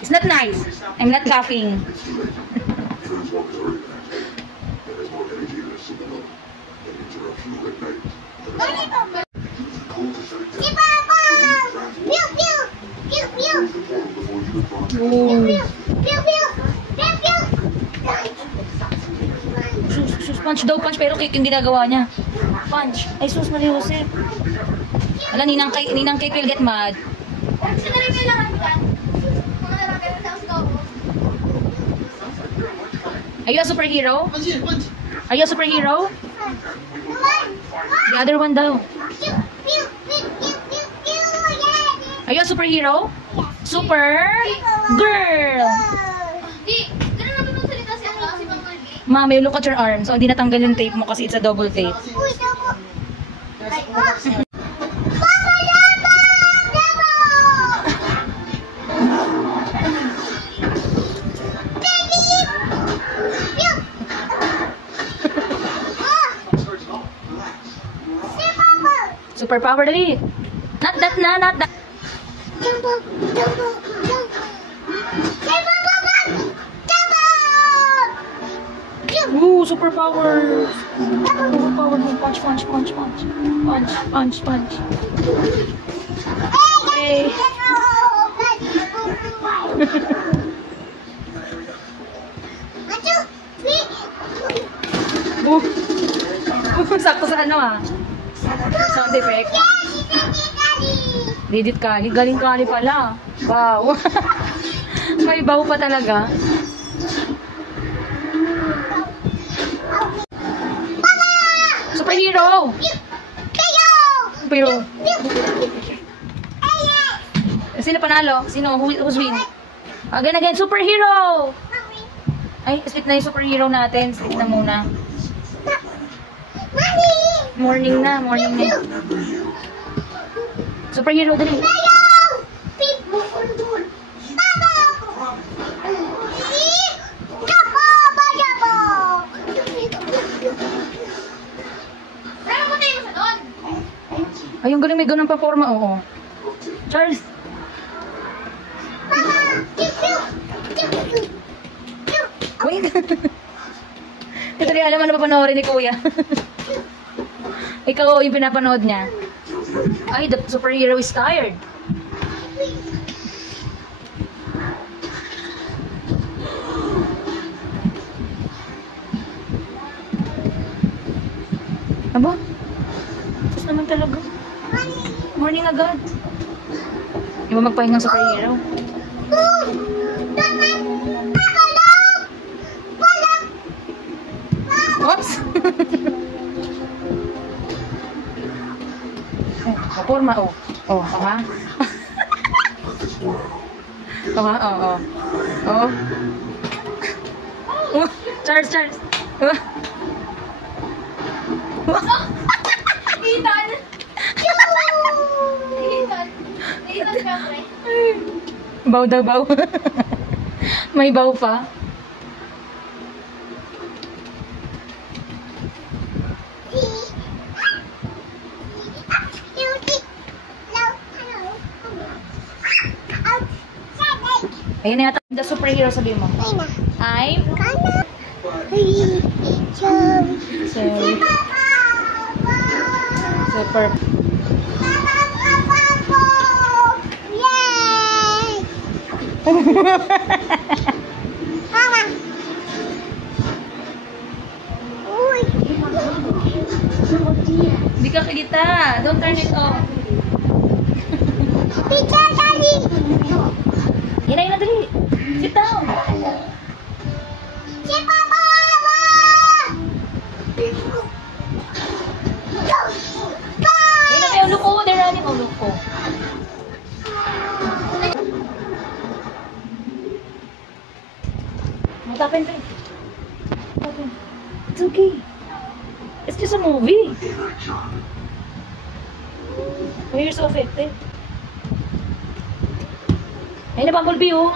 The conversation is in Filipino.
It's not nice. I'm not laughing. Punch daw, punch, pero cake yung ginagawa niya. Punch. Ay, sus, Maria Jose. Wala, ninang cake will get mad. Are you a superhero? Are you a superhero? The other one daw. Are you a superhero? Super girl! Mami, look at your arm. So, hindi natanggal yung tape mo kasi it's a double tape. Superpower, dali. Not that na, not that. Ooh, superpowers! Superpower, punch, punch, punch, punch. Punch, punch, punch. Okay. Sakto sa ano ah. Sound effect. Didit Kali. Galing Kali pala. Wow. May baw pa talaga. Superhero! Superhero! Sino panalo? Sino? Who's win? Again, superhero! Ay, split na yung superhero natin. Split na muna. Morning na. Superhero, dali. Ay, yung galing may ganun pa forma, oo. Charles! Uy! Ito rin alam ano pa panoorin ni Kuya. Ikaw yung pinapanood niya. Ay, the superhero is tired. Aba? Tapos naman talaga. Morning agad. Di ba magpahingang superhero? Oops! Forma, oh. Oh, ha? Oh, ha? Oh, oh. Oh. Charles. Oh. Ethan! Ethan ka, pre. Baw daw, baw. May baw pa. Ayun na yata. The superhero, sabi mo. I'm super. Hindi ka kita. Don't turn it off. Teacher, Daddy! Inay na dali. Sit down. Si Papa! Ayun na may ulo ko. They're running ulo ko. What happened? It's okay. It's just a movie. Why are you so affected? Ayun na, Bumblebee, oh.